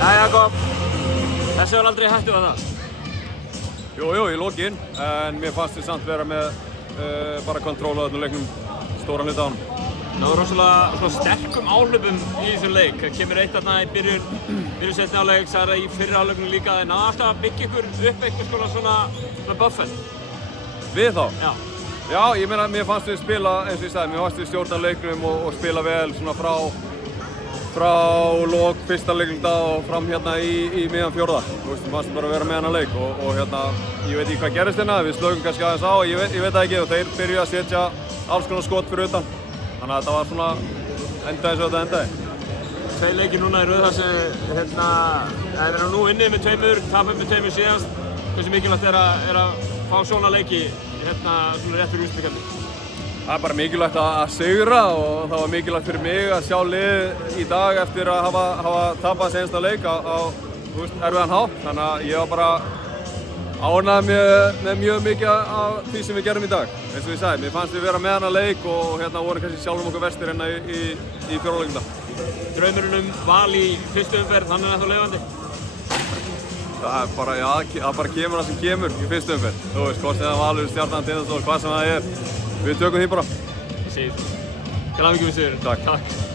Jakob, þessi var aldrei hættu að það? Jú, í lokin, en mér fannst við samt vera með bara kontról á þessum leiknum, stóran hluta á hann. Það var rosalega sterkum áhlupum í þessum leik. Það kemur eitt þarna í byrjun seinni hálfleik, það í fyrri hálfleiknum líka. Það náði alltaf að byggja ykkur upp einhvers svona buffet. Við þá? Já. Já, ég meina, mér fannst við spila, eins og ég sagði, mér fannst við stjórna leiknum og spila vel svona frá lok fyrsta leikluta og fram hérna í miðjan fjórða. Þú veist, við fannst bara að vera með hana leik og hérna, ég veit ekki hvað gerist hérna, við slögum kannski aðeins á, ég veit það ekki og þeir byrjuðu að setja alls konar skot fyrir utan. Þannig að þetta var svona endaði eins og þetta endaði. Tvei leikir núna í röð þar sem við erum nú inni með tveimur, tapum með tveimur síðast. Hversu mikilvægt er að fá svona leiki svona rétt fyrir úrslitakeppni? Það er bara mikilvægt að sigra og það var mikilvægt fyrir mig að sjá liðið í dag eftir að hafa tapað seinasta leik á erfiðan hátt. Þannig að ég var bara ánægður með mjög mikið af því sem við gerum í dag. Eins og ég sagði, mér fannst við vera með hana leik og voru kannski sjálfum okkur verstir hérna í fjórðuleiknum. Draumurinn Val í fyrstu umferð, hann ennþá lifandi? Það bara kemur það sem kemur í fyrstu umferð. Þú veist, hvort sem það Valur, Stjarnan, Tindastóll, hvað sem það er. Við tökum því bara. Til hamingju með sigurinn. Takk.